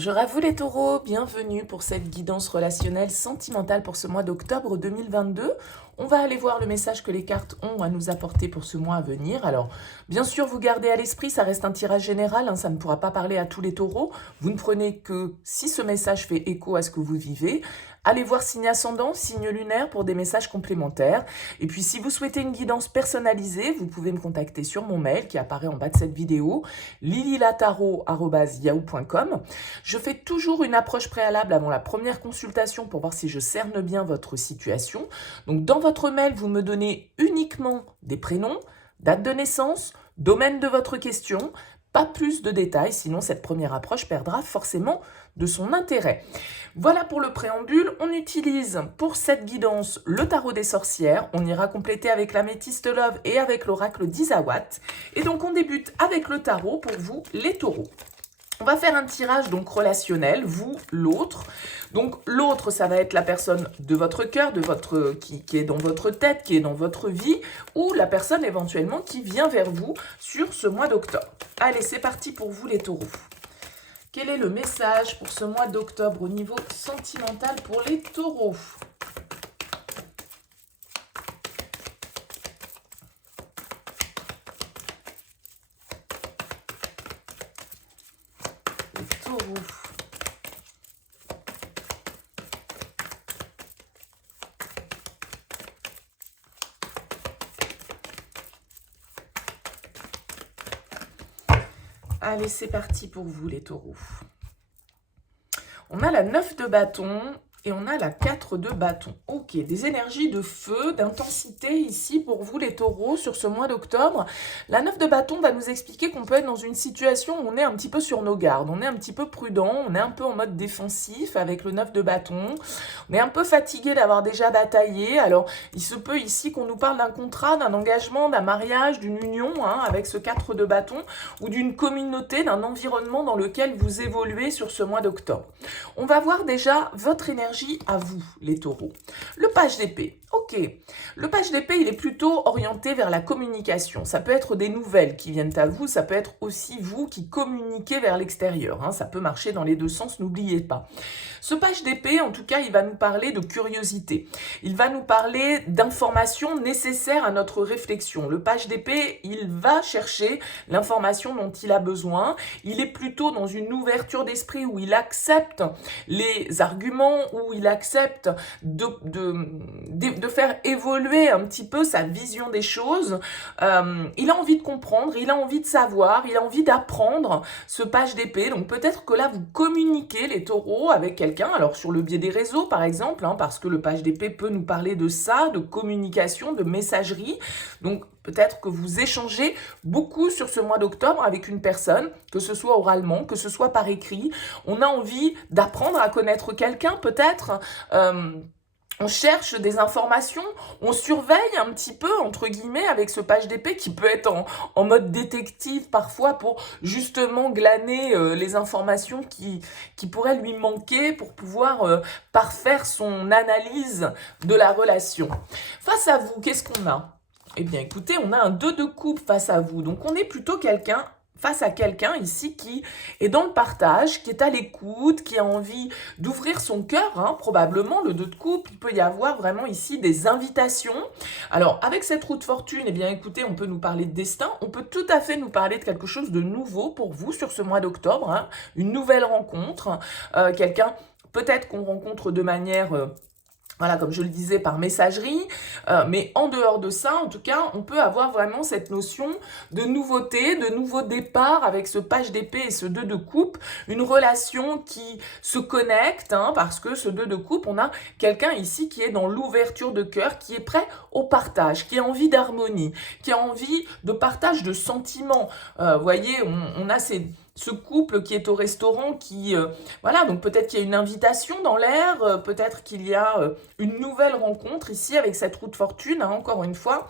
Bonjour à vous les taureaux, bienvenue pour cette guidance relationnelle sentimentale pour ce mois d'octobre 2022. On va aller voir le message que les cartes ont à nous apporter pour ce mois à venir. Alors, bien sûr, vous gardez à l'esprit, ça reste un tirage général, ça ne pourra pas parler à tous les taureaux. Vous ne prenez que si ce message fait écho à ce que vous vivez. Allez voir signe ascendant, signe lunaire pour des messages complémentaires. Et puis si vous souhaitez une guidance personnalisée, vous pouvez me contacter sur mon mail qui apparaît en bas de cette vidéo, lililataro@yahoo.com. Je fais toujours une approche préalable avant la première consultation pour voir si je cerne bien votre situation. Donc dans votre mail, vous me donnez uniquement des prénoms, date de naissance, domaine de votre question, pas plus de détails, sinon cette première approche perdra forcément de son intérêt. Voilà pour le préambule. On utilise pour cette guidance le tarot des sorcières. On ira compléter avec l'améthyste love et avec l'oracle d'Isawat. Et donc on débute avec le tarot pour vous les taureaux. On va faire un tirage donc relationnel, vous, l'autre. Donc l'autre, ça va être la personne de votre cœur, qui est dans votre tête, qui est dans votre vie, ou la personne éventuellement qui vient vers vous sur ce mois d'octobre. Allez, c'est parti pour vous les taureaux. Quel est le message pour ce mois d'octobre au niveau sentimental pour les taureaux ? Les taureaux. Allez, c'est parti pour vous les taureaux. On a la 9 de bâton et on a la 4 de bâton. Ok, des énergies de feu, d'intensité ici pour vous les taureaux sur ce mois d'octobre. La 9 de bâton va nous expliquer qu'on peut être dans une situation où on est un petit peu sur nos gardes, on est un petit peu prudent, on est un peu en mode défensif avec le 9 de bâton. On est un peu fatigué d'avoir déjà bataillé. Alors, il se peut ici qu'on nous parle d'un contrat, d'un engagement, d'un mariage, d'une union avec ce 4 de bâton ou d'une communauté, d'un environnement dans lequel vous évoluez sur ce mois d'octobre. On va voir déjà votre énergie à vous, les taureaux. Le page d'épée. Ok, le page d'épée, il est plutôt orienté vers la communication. Ça peut être des nouvelles qui viennent à vous, ça peut être aussi vous qui communiquez vers l'extérieur. Ça peut marcher dans les deux sens, n'oubliez pas. Ce page d'épée, en tout cas, il va nous parler de curiosité. Il va nous parler d'informations nécessaires à notre réflexion. Le page d'épée, il va chercher l'information dont il a besoin. Il est plutôt dans une ouverture d'esprit où il accepte les arguments, où il accepte de faire évoluer un petit peu sa vision des choses. Il a envie de comprendre, il a envie de savoir, il a envie d'apprendre ce page d'épée. Donc peut-être que là, vous communiquez les taureaux avec quelqu'un, alors sur le biais des réseaux par exemple, parce que le page d'épée peut nous parler de ça, de communication, de messagerie. Donc peut-être que vous échangez beaucoup sur ce mois d'octobre avec une personne, que ce soit oralement, que ce soit par écrit. On a envie d'apprendre à connaître quelqu'un peut-être. On cherche des informations, on surveille un petit peu, entre guillemets, avec ce page d'épée qui peut être en mode détective parfois pour justement glaner les informations qui pourraient lui manquer pour pouvoir parfaire son analyse de la relation. Face à vous, qu'est-ce qu'on a ? Eh bien, écoutez, on a un 2 de coupe face à vous. Donc, on est plutôt face à quelqu'un ici qui est dans le partage, qui est à l'écoute, qui a envie d'ouvrir son cœur, probablement. Le 2 de coupe, il peut y avoir vraiment ici des invitations. Alors, avec cette roue de fortune, eh bien, écoutez, on peut nous parler de destin. On peut tout à fait nous parler de quelque chose de nouveau pour vous sur ce mois d'octobre. Une nouvelle rencontre. Quelqu'un, peut-être qu'on rencontre de manière... Voilà, comme je le disais, par messagerie, mais en dehors de ça, en tout cas, on peut avoir vraiment cette notion de nouveauté, de nouveau départ avec ce page d'épée et ce 2 de coupe, une relation qui se connecte, parce que ce 2 de coupe, on a quelqu'un ici qui est dans l'ouverture de cœur, qui est prêt au partage, qui a envie d'harmonie, qui a envie de partage de sentiments. Voyez, on a ce couple qui est au restaurant, voilà, donc peut-être qu'il y a une invitation dans l'air, peut-être qu'il y a une nouvelle rencontre ici avec cette roue de fortune, encore une fois,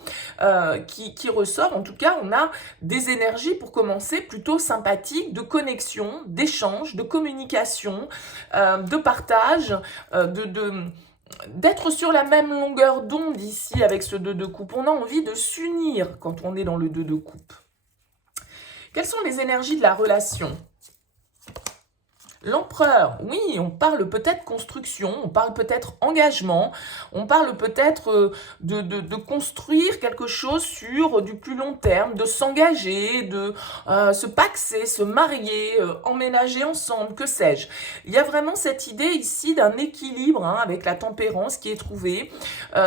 qui ressort. En tout cas, on a des énergies pour commencer plutôt sympathiques, de connexion, d'échange, de communication, de partage, d'être sur la même longueur d'onde ici avec ce 2 de coupe. On a envie de s'unir quand on est dans le 2 de coupe. Quelles sont les énergies de la relation ? L'empereur, oui, on parle peut-être construction, on parle peut-être engagement, on parle peut-être de construire quelque chose sur du plus long terme, de s'engager, de se paxer, se marier, emménager ensemble, que sais-je. Il y a vraiment cette idée ici d'un équilibre hein, avec la tempérance qui est trouvée,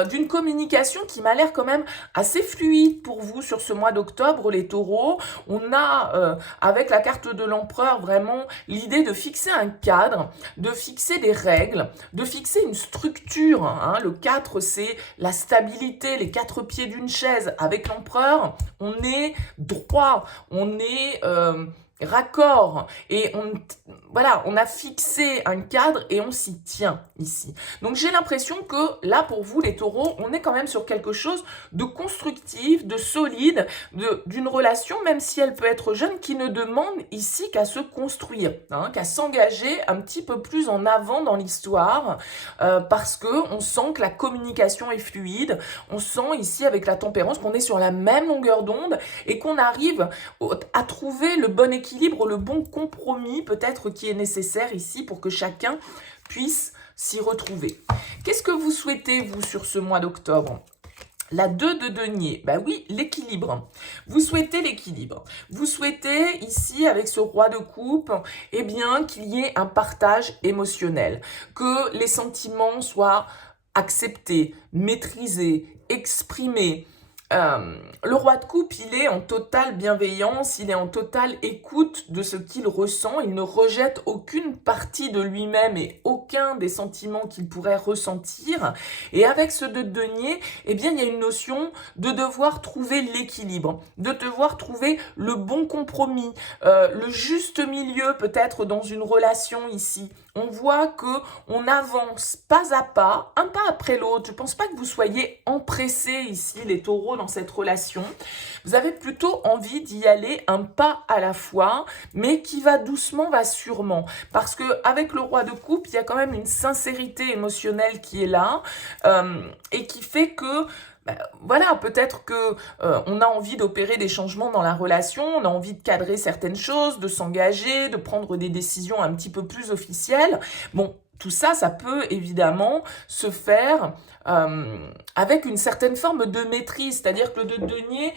d'une communication qui m'a l'air quand même assez fluide pour vous sur ce mois d'octobre, les taureaux. On a, avec la carte de l'empereur, vraiment l'idée de fixer un cadre, de fixer des règles, de fixer une structure. Hein. Le 4, c'est la stabilité, les 4 pieds d'une chaise. Avec l'empereur, on est droit, on est raccord et voilà, on a fixé un cadre et on s'y tient ici. Donc j'ai l'impression que là pour vous les taureaux, on est quand même sur quelque chose de constructif, de solide, d'une relation, même si elle peut être jeune, qui ne demande ici qu'à se construire, hein, qu'à s'engager un petit peu plus en avant dans l'histoire, parce que on sent que la communication est fluide, on sent ici avec la tempérance qu'on est sur la même longueur d'onde et qu'on arrive à trouver le bon équilibre, le bon compromis peut-être qui est nécessaire ici pour que chacun puisse s'y retrouver. Qu'est-ce que vous souhaitez, vous, sur ce mois d'octobre ? La 2 de denier, bah oui, l'équilibre. Vous souhaitez l'équilibre. Vous souhaitez ici, avec ce roi de coupe, eh bien, qu'il y ait un partage émotionnel, que les sentiments soient acceptés, maîtrisés, exprimés. Le roi de coupe, il est en totale bienveillance, il est en totale écoute de ce qu'il ressent, il ne rejette aucune partie de lui-même et aucun des sentiments qu'il pourrait ressentir. Et avec ce 2 de denier, eh bien, il y a une notion de devoir trouver l'équilibre, de devoir trouver le bon compromis, le juste milieu peut-être dans une relation ici. On voit que on avance pas à pas, un pas après l'autre. Je ne pense pas que vous soyez empressés ici, les taureaux, dans cette relation. Vous avez plutôt envie d'y aller un pas à la fois, mais qui va doucement, va sûrement. Parce que avec le roi de coupe, il y a quand même une sincérité émotionnelle qui est là et qui fait que voilà, peut-être que on a envie d'opérer des changements dans la relation, on a envie de cadrer certaines choses, de s'engager, de prendre des décisions un petit peu plus officielles. Bon, tout ça, ça peut évidemment se faire avec une certaine forme de maîtrise, c'est-à-dire que le 2 de denier,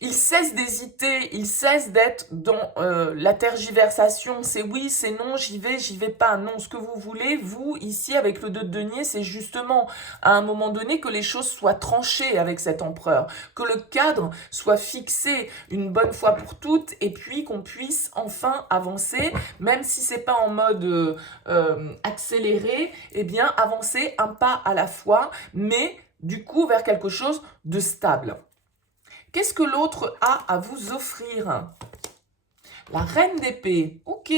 il cesse d'hésiter, il cesse d'être dans la tergiversation, c'est oui, c'est non, j'y vais pas, non, ce que vous voulez, vous, ici, avec le 2 de denier, c'est justement à un moment donné que les choses soient tranchées avec cet empereur, que le cadre soit fixé une bonne fois pour toutes, et puis qu'on puisse enfin avancer, même si c'est pas en mode accéléré, eh bien, avancer un pas à la fois, mais du coup vers quelque chose de stable. Qu'est-ce que l'autre a à vous offrir? La reine d'épée. Ok,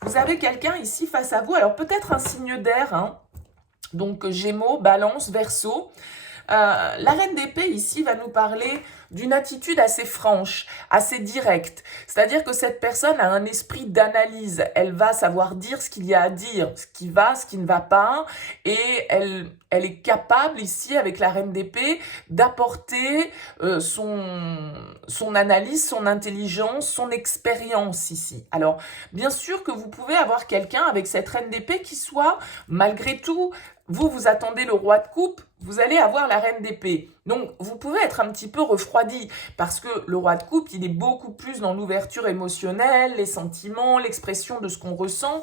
vous avez quelqu'un ici face à vous. Alors peut-être un signe d'air, hein. Donc Gémeaux, Balance, Verseau. La reine d'épée ici va nous parler d'une attitude assez franche, assez directe. C'est-à-dire que cette personne a un esprit d'analyse. Elle va savoir dire ce qu'il y a à dire, ce qui va, ce qui ne va pas. Et elle est capable ici, avec la reine d'épée, d'apporter son analyse, son intelligence, son expérience ici. Alors, bien sûr que vous pouvez avoir quelqu'un avec cette reine d'épée qui soit, malgré tout, vous attendez le roi de coupe, vous allez avoir la reine d'épée. Donc, vous pouvez être un petit peu refroidi parce que le roi de coupe, il est beaucoup plus dans l'ouverture émotionnelle, les sentiments, l'expression de ce qu'on ressent.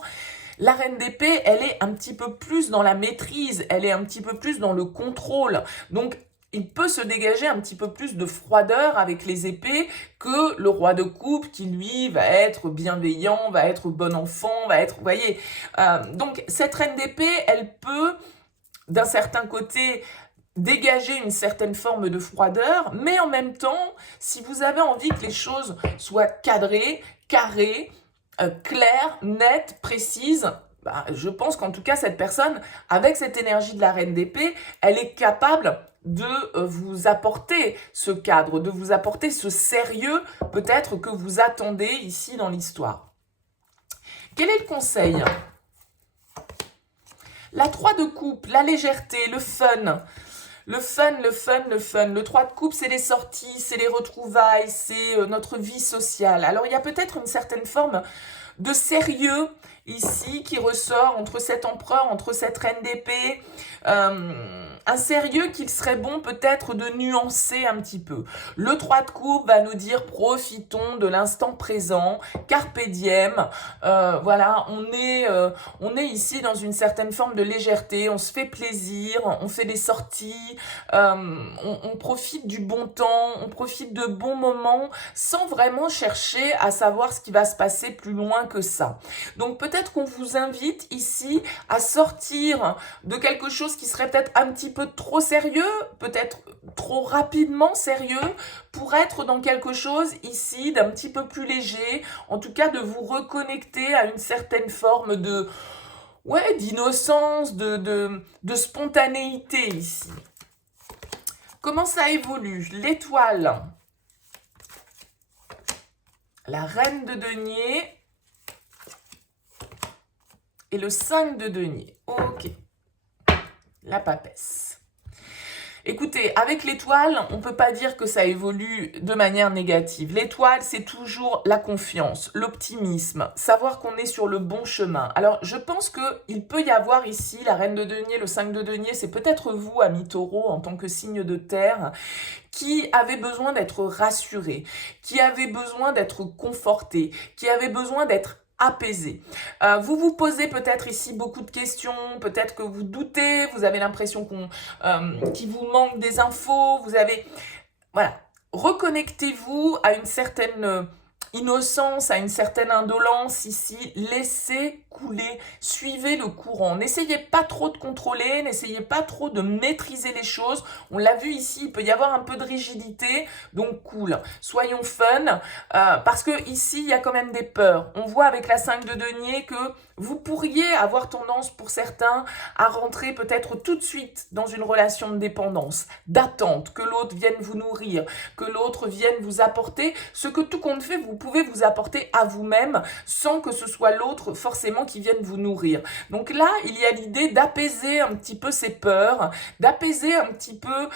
La reine d'épée, elle est un petit peu plus dans la maîtrise, elle est un petit peu plus dans le contrôle. Donc, il peut se dégager un petit peu plus de froideur avec les épées que le roi de coupe qui, lui, va être bienveillant, va être bon enfant, va être, vous voyez. Donc, cette reine d'épée, elle peut, d'un certain côté, dégager une certaine forme de froideur, mais en même temps, si vous avez envie que les choses soient cadrées, carrées, claires, nettes, précises, je pense qu'en tout cas, cette personne, avec cette énergie de la reine d'épée, elle est capable de vous apporter ce cadre, de vous apporter ce sérieux peut-être que vous attendez ici dans l'histoire. Quel est le conseil ? La 3 de coupe, la légèreté, le fun. Le fun. Le 3 de coupe, c'est les sorties, c'est les retrouvailles, c'est notre vie sociale. Alors, il y a peut-être une certaine forme de sérieux ici qui ressort entre cet empereur, entre cette reine d'épée. Un sérieux qu'il serait bon peut-être de nuancer un petit peu. Le 3 de coupe va nous dire profitons de l'instant présent, carpe diem. Voilà, on est ici dans une certaine forme de légèreté, on se fait plaisir, on fait des sorties, on profite du bon temps, on profite de bons moments sans vraiment chercher à savoir ce qui va se passer plus loin que ça. Donc peut-être qu'on vous invite ici à sortir de quelque chose qui serait peut-être un petit peu trop sérieux, peut-être trop rapidement sérieux, pour être dans quelque chose ici d'un petit peu plus léger, en tout cas de vous reconnecter à une certaine forme de, ouais, d'innocence, de spontanéité ici. Comment ça évolue? L'étoile, la reine de denier et le 5 de denier. Ok. La papesse. Écoutez, avec l'étoile, on ne peut pas dire que ça évolue de manière négative. L'étoile, c'est toujours la confiance, l'optimisme, savoir qu'on est sur le bon chemin. Alors, je pense qu'il peut y avoir ici, la reine de denier, le 5 de denier, c'est peut-être vous, ami taureau, en tant que signe de terre, qui avez besoin d'être rassuré, qui avez besoin d'être conforté, qui avez besoin d'être apaisé. Vous vous posez peut-être ici beaucoup de questions, peut-être que vous doutez, vous avez l'impression qu'il vous manque des infos, vous avez... Voilà, reconnectez-vous à une certaine innocence, à une certaine indolence ici, laissez couler, suivez le courant. N'essayez pas trop de contrôler, n'essayez pas trop de maîtriser les choses. On l'a vu ici, il peut y avoir un peu de rigidité, donc cool. Soyons fun, parce que ici, il y a quand même des peurs. On voit avec la 5 de denier que vous pourriez avoir tendance pour certains à rentrer peut-être tout de suite dans une relation de dépendance, d'attente, que l'autre vienne vous nourrir, que l'autre vienne vous apporter ce que tout compte fait, vous pouvez vous apporter à vous-même sans que ce soit l'autre forcément qui vienne vous nourrir. Donc là, il y a l'idée d'apaiser un petit peu ces peurs, d'apaiser un petit peu...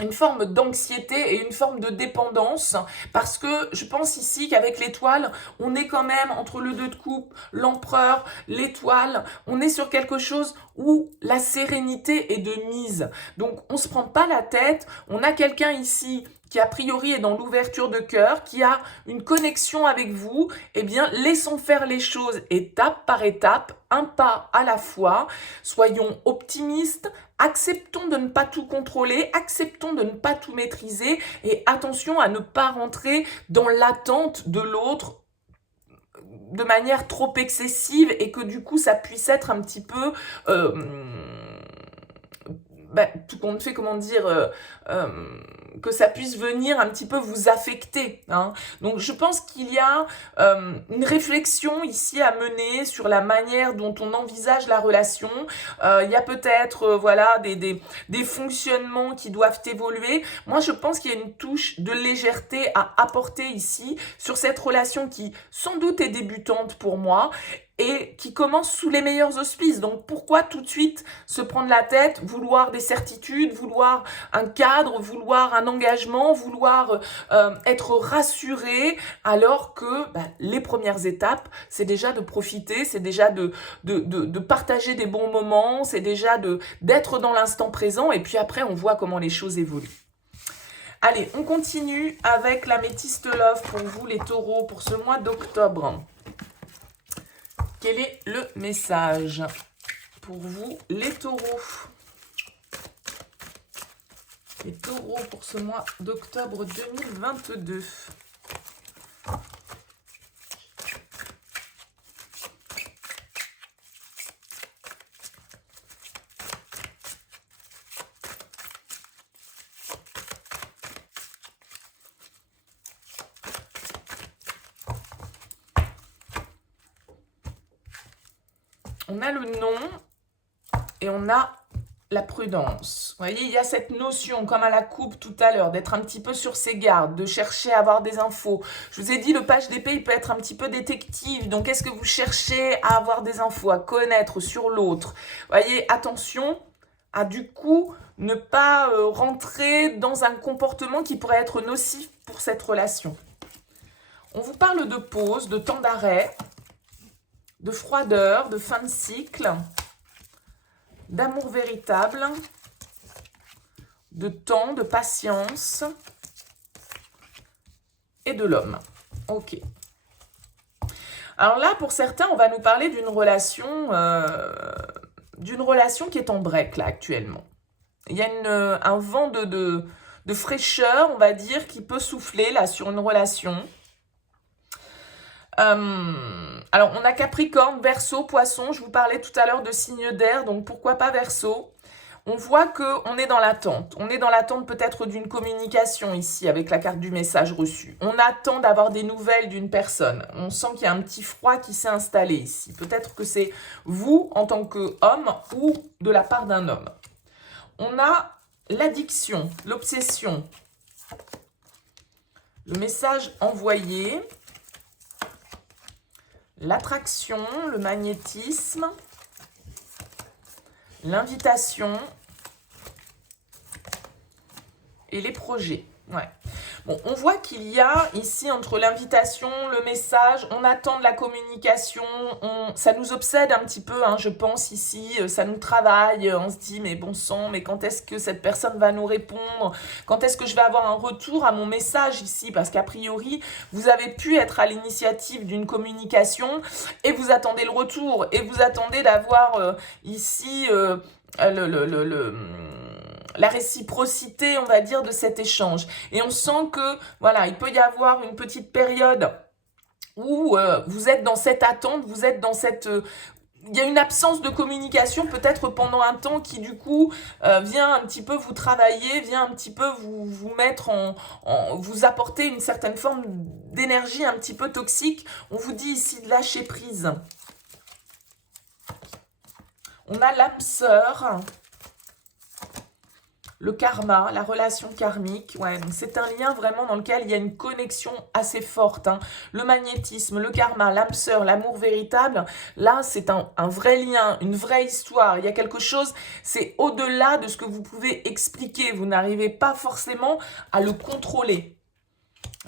une forme d'anxiété et une forme de dépendance, parce que je pense ici qu'avec l'étoile, on est quand même entre le 2 de coupe, l'empereur, l'étoile, on est sur quelque chose où la sérénité est de mise. Donc on se prend pas la tête, on a quelqu'un ici qui a priori est dans l'ouverture de cœur, qui a une connexion avec vous, eh bien laissons faire les choses étape par étape, un pas à la fois, soyons optimistes, acceptons de ne pas tout contrôler, acceptons de ne pas tout maîtriser et attention à ne pas rentrer dans l'attente de l'autre de manière trop excessive et que du coup ça puisse être un petit peu... tout compte fait, comment dire, que ça puisse venir un petit peu vous affecter. Hein. Donc je pense qu'il y a une réflexion ici à mener sur la manière dont on envisage la relation. Il y a peut-être voilà, des fonctionnements qui doivent évoluer. Moi je pense qu'il y a une touche de légèreté à apporter ici sur cette relation qui sans doute est débutante pour moi et qui commence sous les meilleurs auspices. Donc pourquoi tout de suite se prendre la tête, vouloir des certitudes, vouloir un cadre, vouloir un engagement, vouloir être rassuré, alors que les premières étapes, c'est déjà de profiter, c'est déjà de partager des bons moments, c'est déjà d'être dans l'instant présent, et puis après on voit comment les choses évoluent. Allez, on continue avec l'améthyste love pour vous les taureaux pour ce mois d'octobre. Quel est le message pour vous, les taureaux? Les taureaux pour ce mois d'octobre 2022. On a le nom et on a la prudence. Vous voyez, il y a cette notion, comme à la coupe tout à l'heure, d'être un petit peu sur ses gardes, de chercher à avoir des infos. Je vous ai dit, le page d'épée, il peut être un petit peu détective. Donc, est-ce que vous cherchez à avoir des infos, à connaître sur l'autre? Vous voyez, attention à du coup ne pas rentrer dans un comportement qui pourrait être nocif pour cette relation. On vous parle de pause, de temps d'arrêt, de froideur, de fin de cycle, d'amour véritable, de temps, de patience et de l'homme. Ok. Alors là, pour certains, on va nous parler d'une relation qui est en break, là, actuellement. Il y a un vent de fraîcheur, on va dire, qui peut souffler, là, sur une relation. Alors, on a Capricorne, Verseau, Poisson. Je vous parlais tout à l'heure de signes d'air, donc pourquoi pas Verseau. On voit qu'on est dans l'attente. On est dans l'attente peut-être d'une communication ici avec la carte du message reçu. On attend d'avoir des nouvelles d'une personne. On sent qu'il y a un petit froid qui s'est installé ici. Peut-être que c'est vous en tant qu'homme ou de la part d'un homme. On a l'addiction, l'obsession, le message envoyé, l'attraction, le magnétisme, l'invitation et les projets. Ouais. Bon, on voit qu'il y a ici entre l'invitation, le message, on attend de la communication, ça nous obsède un petit peu, hein, je pense ici, ça nous travaille, on se dit mais bon sang, mais quand est-ce que cette personne va nous répondre? Quand est-ce que je vais avoir un retour à mon message ici? Parce qu'a priori, vous avez pu être à l'initiative d'une communication et vous attendez le retour et vous attendez d'avoir ici la réciprocité, on va dire, de cet échange. Et on sent que, voilà, il peut y avoir une petite période où vous êtes dans cette attente, vous êtes dans cette... il y a une absence de communication peut-être pendant un temps qui du coup vient un petit peu vous travailler, vient un petit peu vous mettre vous apporter une certaine forme d'énergie un petit peu toxique. On vous dit ici de lâcher prise. On a l'âme sœur. Le karma, la relation karmique, ouais, donc c'est un lien vraiment dans lequel il y a une connexion assez forte. Hein. Le magnétisme, le karma, l'âme sœur, l'amour véritable, là c'est un vrai lien, une vraie histoire. Il y a quelque chose, c'est au-delà de ce que vous pouvez expliquer. Vous n'arrivez pas forcément à le contrôler.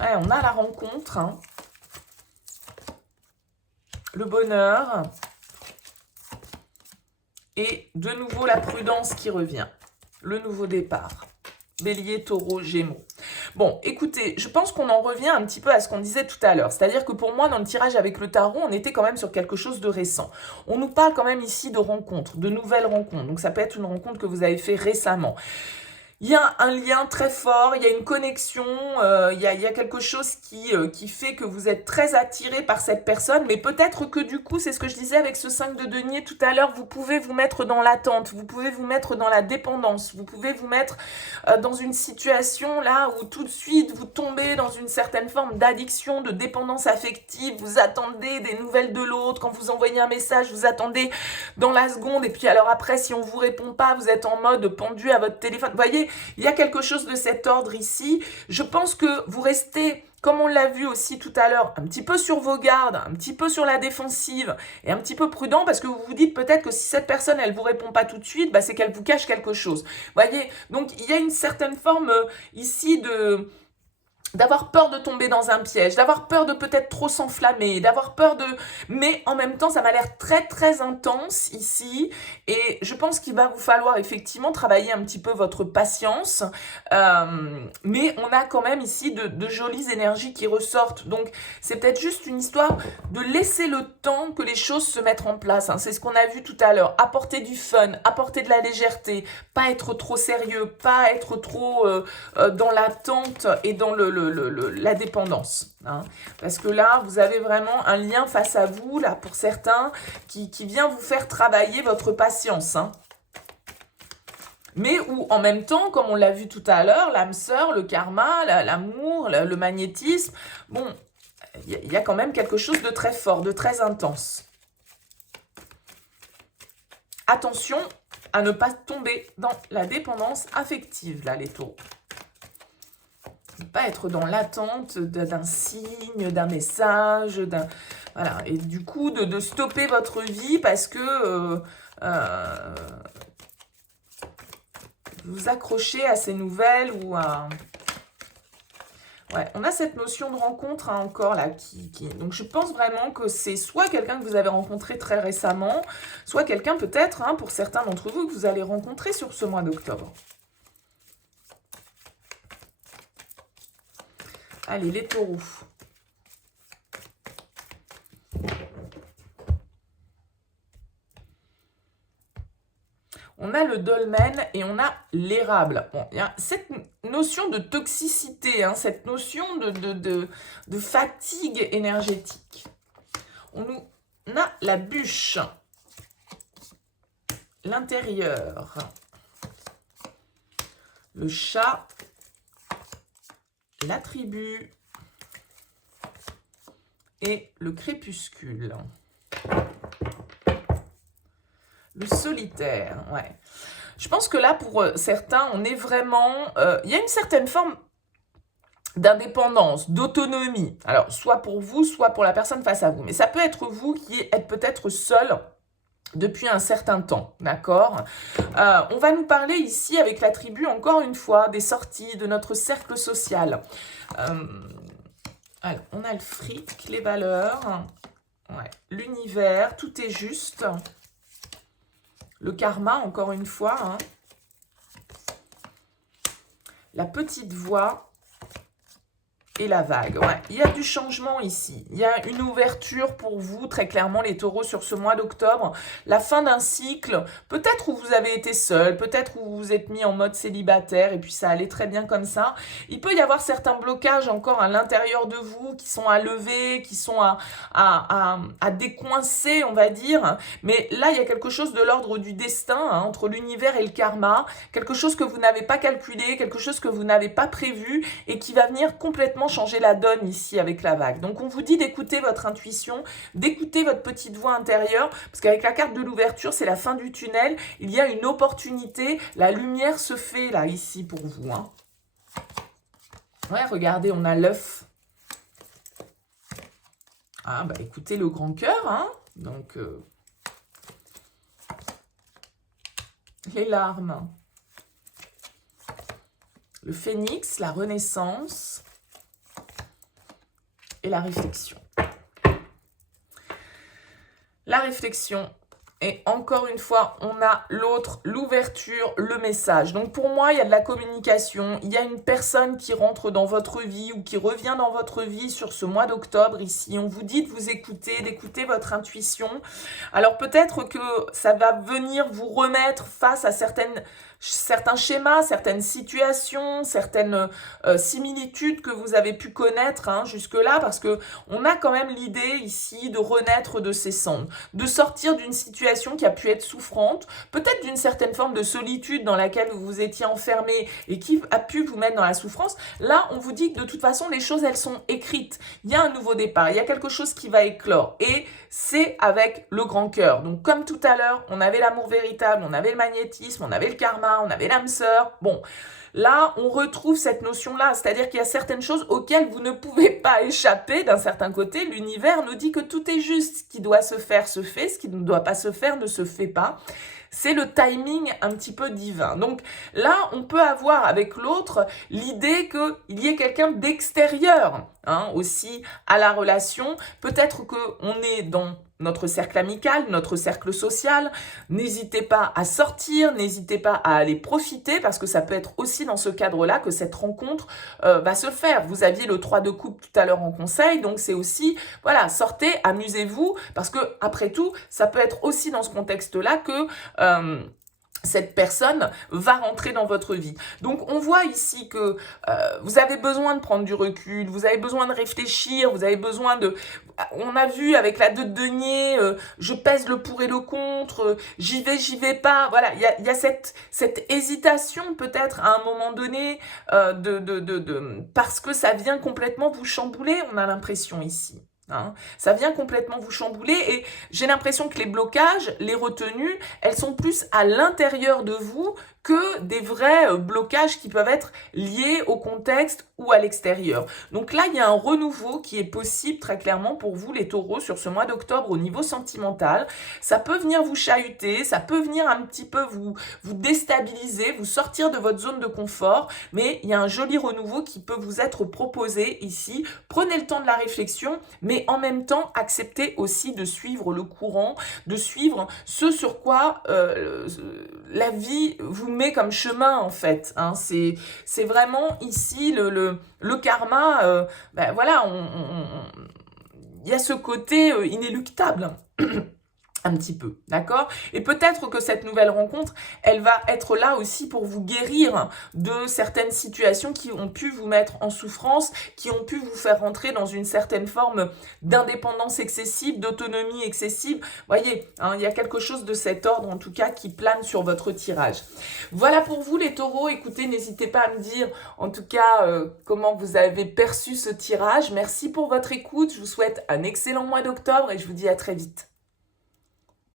Ouais, on a la rencontre, hein. Le bonheur et de nouveau la prudence qui revient. Le nouveau départ. Bélier, taureau, gémeaux. Bon, écoutez, je pense qu'on en revient un petit peu à ce qu'on disait tout à l'heure. C'est-à-dire que pour moi, dans le tirage avec le tarot, on était quand même sur quelque chose de récent. On nous parle quand même ici de rencontres, de nouvelles rencontres. Donc ça peut être une rencontre que vous avez fait récemment. Il y a un lien très fort, il y a une connexion, il y a quelque chose qui fait que vous êtes très attiré par cette personne, mais peut-être que du coup, c'est ce que je disais avec ce 5 de denier tout à l'heure, vous pouvez vous mettre dans l'attente, vous pouvez vous mettre dans la dépendance, vous pouvez vous mettre dans une situation là où tout de suite vous tombez dans une certaine forme d'addiction, de dépendance affective, vous attendez des nouvelles de l'autre, quand vous envoyez un message, vous attendez dans la seconde, et puis alors après, si on vous répond pas, vous êtes en mode pendu à votre téléphone, vous voyez. Il y a quelque chose de cet ordre ici. Je pense que vous restez, comme on l'a vu aussi tout à l'heure, un petit peu sur vos gardes, un petit peu sur la défensive et un petit peu prudent parce que vous vous dites peut-être que si cette personne, elle ne vous répond pas tout de suite, bah, c'est qu'elle vous cache quelque chose. Vous voyez, donc il y a une certaine forme ici d'avoir peur de tomber dans un piège, d'avoir peur de peut-être trop s'enflammer, d'avoir peur de... Mais en même temps, ça m'a l'air très très intense ici et je pense qu'il va vous falloir effectivement travailler un petit peu votre patience, mais on a quand même ici de jolies énergies qui ressortent. Donc, c'est peut-être juste une histoire de laisser le temps que les choses se mettent en place. Hein. C'est ce qu'on a vu tout à l'heure. Apporter du fun, apporter de la légèreté, pas être trop sérieux, pas être trop dans l'attente et dans la dépendance. Hein. Parce que là, vous avez vraiment un lien face à vous, là, pour certains, qui vient vous faire travailler votre patience. Hein. Mais où, en même temps, comme on l'a vu tout à l'heure, l'âme sœur, le karma, l'amour, le magnétisme, bon, il y a quand même quelque chose de très fort, de très intense. Attention à ne pas tomber dans la dépendance affective, là, les taureaux. Ne pas être dans l'attente d'un signe, d'un message, voilà. Et du coup, de stopper votre vie parce que vous accrochez à ces nouvelles ou à... Ouais, on a cette notion de rencontre hein, encore là. Donc je pense vraiment que c'est soit quelqu'un que vous avez rencontré très récemment, soit quelqu'un peut-être, hein, pour certains d'entre vous, que vous allez rencontrer sur ce mois d'octobre. Allez, les taureaux. On a le dolmen et on a l'érable. Bon, il y a cette notion de toxicité, hein, cette notion de fatigue énergétique. On a la bûche, l'intérieur, le chat, la tribu et le crépuscule. Le solitaire, ouais. Je pense que là, pour certains, on est vraiment... il y a une certaine forme d'indépendance, d'autonomie. Alors, soit pour vous, soit pour la personne face à vous. Mais ça peut être vous qui êtes peut-être seul depuis un certain temps, d'accord? On va nous parler ici, avec la tribu, encore une fois, des sorties, de notre cercle social. Alors, on a le fric, les valeurs, ouais, l'univers, tout est juste. Le karma, encore une fois. Hein. La petite voix et la vague. Ouais, il y a du changement ici. Il y a une ouverture pour vous, très clairement, les taureaux, sur ce mois d'octobre. La fin d'un cycle. Peut-être où vous avez été seul, peut-être où vous vous êtes mis en mode célibataire et puis ça allait très bien comme ça. Il peut y avoir certains blocages encore à l'intérieur de vous qui sont à lever, qui sont à décoincer, on va dire. Mais là, il y a quelque chose de l'ordre du destin, hein, entre l'univers et le karma. Quelque chose que vous n'avez pas calculé, quelque chose que vous n'avez pas prévu et qui va venir complètement changer la donne ici avec la vague. Donc on vous dit d'écouter votre intuition, d'écouter votre petite voix intérieure, parce qu'avec la carte de l'ouverture, c'est la fin du tunnel, il y a une opportunité, la lumière se fait là, ici pour vous. Hein. Ouais, regardez, on a l'œuf. Ah bah écoutez, le grand cœur, hein. Donc les larmes. Le phénix, la renaissance. Et la réflexion. La réflexion. Et encore une fois, on a l'autre, l'ouverture, le message. Donc pour moi, il y a de la communication. Il y a une personne qui rentre dans votre vie ou qui revient dans votre vie sur ce mois d'octobre ici. On vous dit de vous écouter, d'écouter votre intuition. Alors peut-être que ça va venir vous remettre face à certains schémas, certaines situations, certaines similitudes que vous avez pu connaître hein, jusque-là, parce que on a quand même l'idée ici de renaître de ses cendres, de sortir d'une situation qui a pu être souffrante, peut-être d'une certaine forme de solitude dans laquelle vous vous étiez enfermé et qui a pu vous mettre dans la souffrance. Là, on vous dit que de toute façon, les choses, elles sont écrites. Il y a un nouveau départ, il y a quelque chose qui va éclore et c'est avec le grand cœur. Donc, comme tout à l'heure, on avait l'amour véritable, on avait le magnétisme, on avait le karma, on avait l'âme sœur. Bon, là, on retrouve cette notion-là, c'est-à-dire qu'il y a certaines choses auxquelles vous ne pouvez pas échapper. D'un certain côté, l'univers nous dit que tout est juste. Ce qui doit se faire se fait, ce qui ne doit pas se faire ne se fait pas. C'est le timing un petit peu divin. Donc là, on peut avoir avec l'autre l'idée qu'il y ait quelqu'un d'extérieur hein, aussi à la relation. Peut-être qu'on est dans notre cercle amical, notre cercle social. N'hésitez pas à sortir, n'hésitez pas à aller profiter parce que ça peut être aussi dans ce cadre-là que cette rencontre va se faire. Vous aviez le 3 de coupe tout à l'heure en conseil, donc c'est aussi, voilà, sortez, amusez-vous parce que après tout, ça peut être aussi dans ce contexte-là que cette personne va rentrer dans votre vie. Donc, on voit ici que vous avez besoin de prendre du recul, vous avez besoin de réfléchir, vous avez besoin de... On a vu avec la 2 de denier, je pèse le pour et le contre, j'y vais pas. Voilà, il y a cette hésitation peut-être à un moment donné parce que ça vient complètement vous chambouler, on a l'impression ici. Hein. Ça vient complètement vous chambouler et j'ai l'impression que les blocages, les retenues, elles sont plus à l'intérieur de vous que des vrais blocages qui peuvent être liés au contexte ou à l'extérieur. Donc là, il y a un renouveau qui est possible très clairement pour vous les taureaux sur ce mois d'octobre au niveau sentimental. Ça peut venir vous chahuter, ça peut venir un petit peu vous déstabiliser, vous sortir de votre zone de confort, mais il y a un joli renouveau qui peut vous être proposé ici. Prenez le temps de la réflexion, mais en même temps, acceptez aussi de suivre le courant, de suivre ce sur quoi la vie vous met comme chemin en fait. Hein. C'est vraiment ici le karma. Ben voilà, il y a ce côté inéluctable. Un petit peu, d'accord? Et peut-être que cette nouvelle rencontre, elle va être là aussi pour vous guérir de certaines situations qui ont pu vous mettre en souffrance, qui ont pu vous faire rentrer dans une certaine forme d'indépendance excessive, d'autonomie excessive. Voyez, hein, il y a quelque chose de cet ordre, en tout cas, qui plane sur votre tirage. Voilà pour vous, les taureaux. Écoutez, n'hésitez pas à me dire, en tout cas, comment vous avez perçu ce tirage. Merci pour votre écoute. Je vous souhaite un excellent mois d'octobre et je vous dis à très vite.